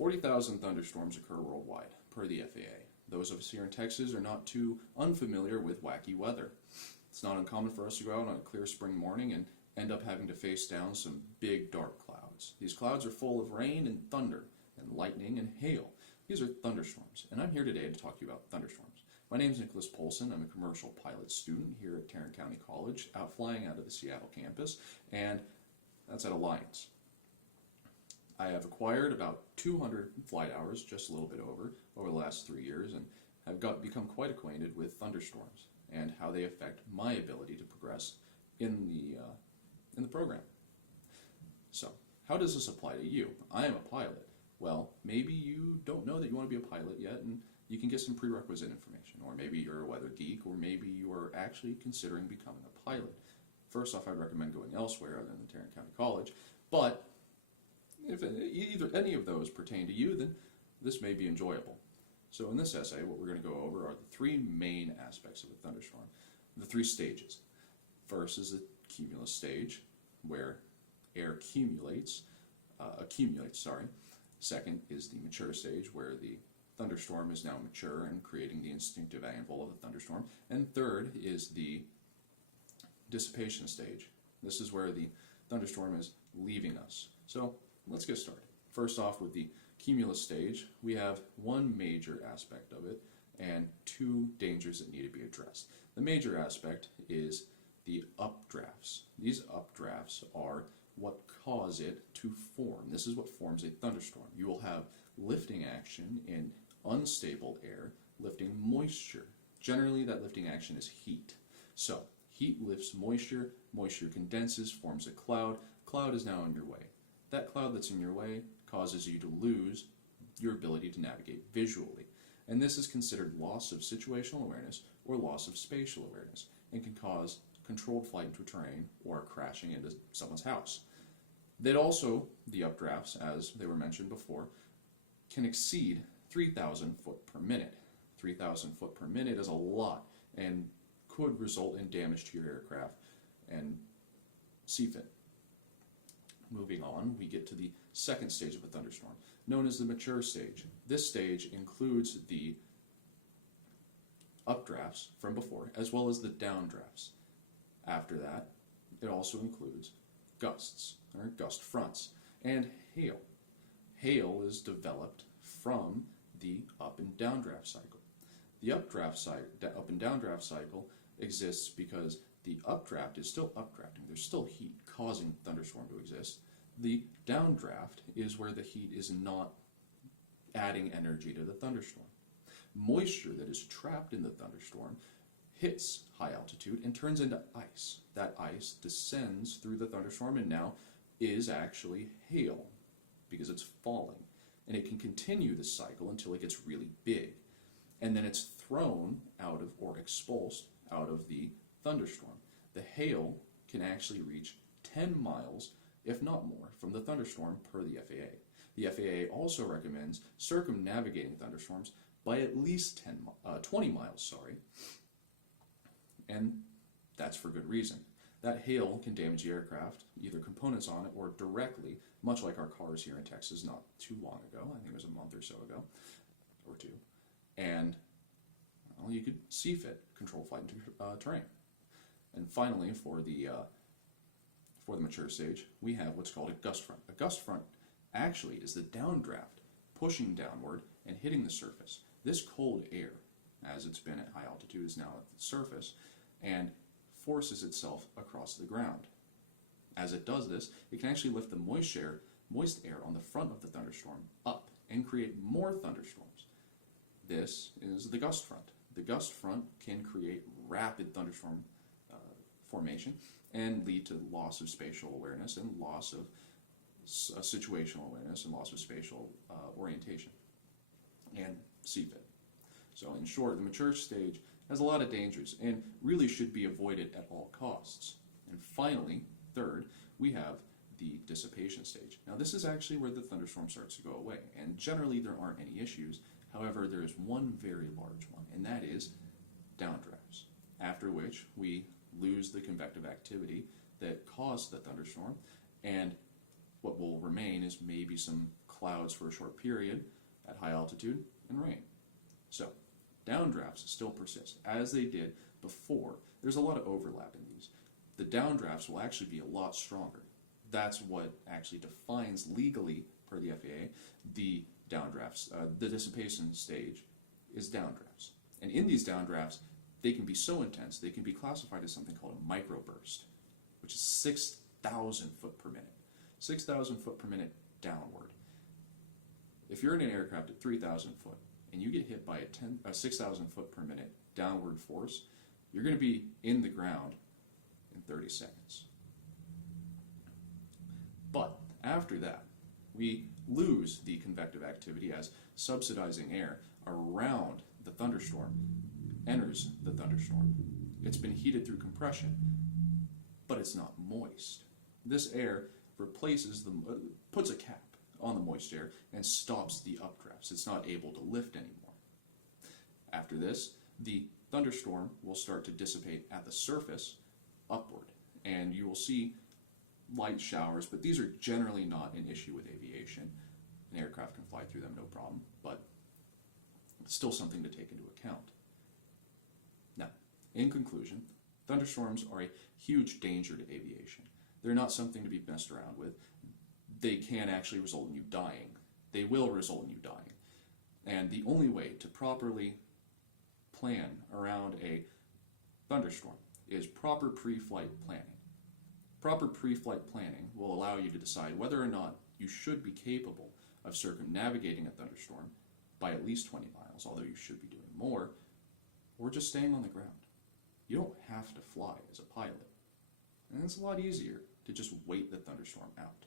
40,000 thunderstorms occur worldwide, per the FAA. Those of us here in Texas are not too unfamiliar with wacky weather. It's not uncommon for us to go out on a clear spring morning and end up having to face down some big dark clouds. These clouds are full of rain and thunder, and lightning and hail. These are thunderstorms, and I'm here today to talk to you about thunderstorms. My name is Nicholas Polson. I'm a commercial pilot student here at Tarrant County College, flying out of the Seattle campus, and that's at Alliance. I have acquired about 200 flight hours, just a little bit over the last 3 years, and have become quite acquainted with thunderstorms and how they affect my ability to progress in the program. So, how does this apply to you? I am a pilot. Well, maybe you don't know that you want to be a pilot yet, and you can get some prerequisite information. Or maybe you're a weather geek, or maybe you are actually considering becoming a pilot. First off, I'd recommend going elsewhere other than the Tarrant County College, but if either any of those pertain to you, then this may be enjoyable. So in this essay, what we're going to go over are the three main aspects of a thunderstorm, the three stages. First is the cumulus stage, where air accumulates. Second is the mature stage, where the thunderstorm is now mature and creating the instinctive anvil of the thunderstorm. And third is the dissipation stage. This is where the thunderstorm is leaving us. So let's get started. First off, with the cumulus stage, we have one major aspect of it and two dangers that need to be addressed. The major aspect is the updrafts. These updrafts are what cause it to form. This is what forms a thunderstorm. You will have lifting action in unstable air, lifting moisture. Generally, that lifting action is heat. So, heat lifts moisture, moisture condenses, forms a cloud. Cloud is now in your way. That cloud that's in your way causes you to lose your ability to navigate visually. And this is considered loss of situational awareness or loss of spatial awareness, and can cause controlled flight into terrain or crashing into someone's house. That also, the updrafts, as they were mentioned before, can exceed 3,000 foot per minute. 3,000 foot per minute is a lot and could result in damage to your aircraft and CFIT. Moving on, we get to the second stage of a thunderstorm, known as the mature stage. This stage includes the updrafts from before, as well as the downdrafts. After that, it also includes gusts, or gust fronts, and hail. Hail is developed from the up and downdraft cycle. The up and downdraft cycle exists because the updraft is still updrafting. There's still heat causing thunderstorm to exist. The downdraft is where the heat is not adding energy to the thunderstorm. Moisture that is trapped in the thunderstorm hits high altitude and turns into ice. That ice descends through the thunderstorm and now is actually hail because it's falling. And it can continue this cycle until it gets really big. And then it's thrown out of, or expulsed out of the thunderstorm. The hail can actually reach 10 miles, if not more, from the thunderstorm per the FAA. The FAA also recommends circumnavigating thunderstorms by at least 20 miles, and that's for good reason. That hail can damage the aircraft, either components on it or directly, much like our cars here in Texas not too long ago. I think it was a month or so ago, or two. And well, you could CFIT, control flight into terrain. And finally, for the mature stage, we have what's called a gust front. A gust front actually is the downdraft pushing downward and hitting the surface. This cold air, as it's been at high altitude, is now at the surface and forces itself across the ground. As it does this, it can actually lift the moist air on the front of the thunderstorm up and create more thunderstorms. This is the gust front. The gust front can create rapid thunderstorm formation and lead to loss of spatial awareness and loss of situational awareness and loss of spatial orientation and CFIT. So in short, the mature stage has a lot of dangers and really should be avoided at all costs. And finally, third, we have the dissipation stage. Now this is actually where the thunderstorm starts to go away, and generally there aren't any issues. However, there is one very large one, and that is downdrafts, after which we lose the convective activity that caused the thunderstorm, and what will remain is maybe some clouds for a short period at high altitude and rain. So downdrafts still persist as they did before. There's a lot of overlap in these. The downdrafts will actually be a lot stronger. That's what actually defines legally, per the FAA, the downdrafts. The dissipation stage is downdrafts. And in these downdrafts, they can be so intense, they can be classified as something called a microburst, which is 6,000 foot per minute. 6,000 foot per minute downward. If you're in an aircraft at 3,000 foot and you get hit by a 6,000 foot per minute downward force, you're going to be in the ground in 30 seconds. But after that, we lose the convective activity as subsidizing air around the thunderstorm enters the thunderstorm. It's been heated through compression, but it's not moist. This air replaces puts a cap on the moist air and stops the updrafts. It's not able to lift anymore. After this, the thunderstorm will start to dissipate at the surface upward, and you will see light showers, but these are generally not an issue with aviation. An aircraft can fly through them no problem, but it's still something to take into account. Now, in conclusion, thunderstorms are a huge danger to aviation. They're not something to be messed around with. They can actually result in you dying. They will result in you dying. And the only way to properly plan around a thunderstorm is proper pre-flight planning. Proper pre-flight planning will allow you to decide whether or not you should be capable of circumnavigating a thunderstorm by at least 20 miles, although you should be doing more, or just staying on the ground. You don't have to fly as a pilot. And it's a lot easier to just wait the thunderstorm out.